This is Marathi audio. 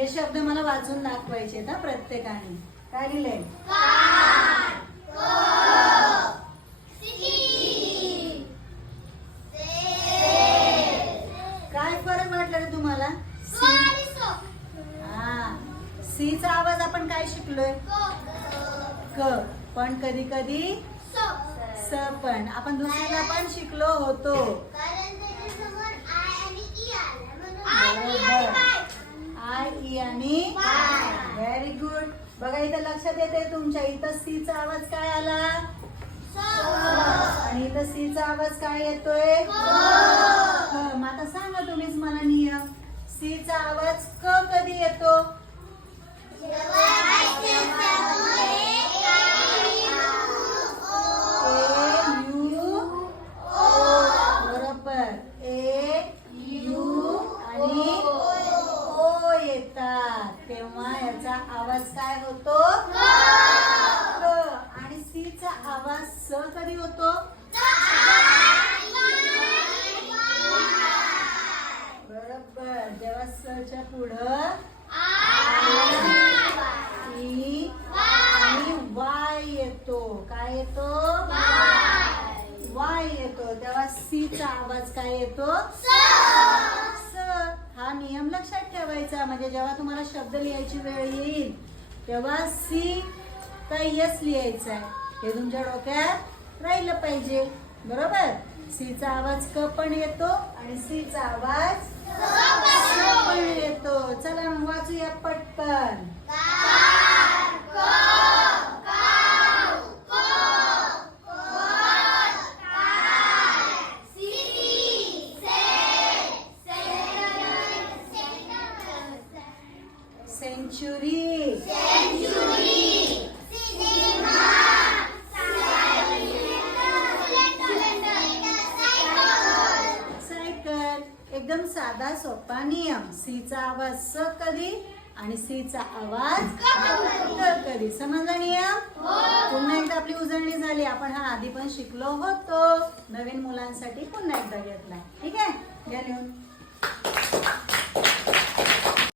हे शब्द मला वाचून दाखवायचे ना प्रत्येकाने. काय लिहिलंय? काय फरक वाटला रे तुम्हाला? हा, सी चा आवाज आपण काय शिकलोय? क. पण कधी कधी स पण. आपण दुसरीला पण शिकलो होतो. आय ई आणि व्हेरी गुड. बघा इथं लक्षात येते तुमच्या. इथं सी चा आवाज काय आला? आणि इथं सी चा आवाज काय येतोय? मग आता सांगा तुम्हीच मला नियम. सी चा आवाज क कधी येतो? बरोबर. ए यू आणि ओ येतात तेव्हा याचा आवाज काय होतो? क. आणि सी चा आवाज स कधी होतो? बरोबर. जेव्हा स च्या पुढं ई आणि वाय येतो. काय येतो? वाय येतो. तेव्हा सी चा आवाज काय येतो? स. हा नियम लक्षात ठेवायचा. म्हणजे जेव्हा तुम्हाला शब्द लिहायची वेळ येईल तेव्हा सी काय यस लिहायचं आहे. हे तुमच्या डोक्यात राहिलं पाहिजे. बरोबर. सी चा आवाज क पण येतो आणि सी चा आवाज स पण येतो. चला मग वाचूया पटकन. Century, cycle. एकदम साधा सोपा नियम. सी चा आवाज स कधी आणि सी चा आवाज क कधी. समजला नियम? पुन्हा एकदा आपली उजळणी झाली. आपण हा आधी पण शिकलो होतो. नवीन मुलांसाठी पुन्हा एकदा घेतला. ठीक आहे, घ्या लिहून.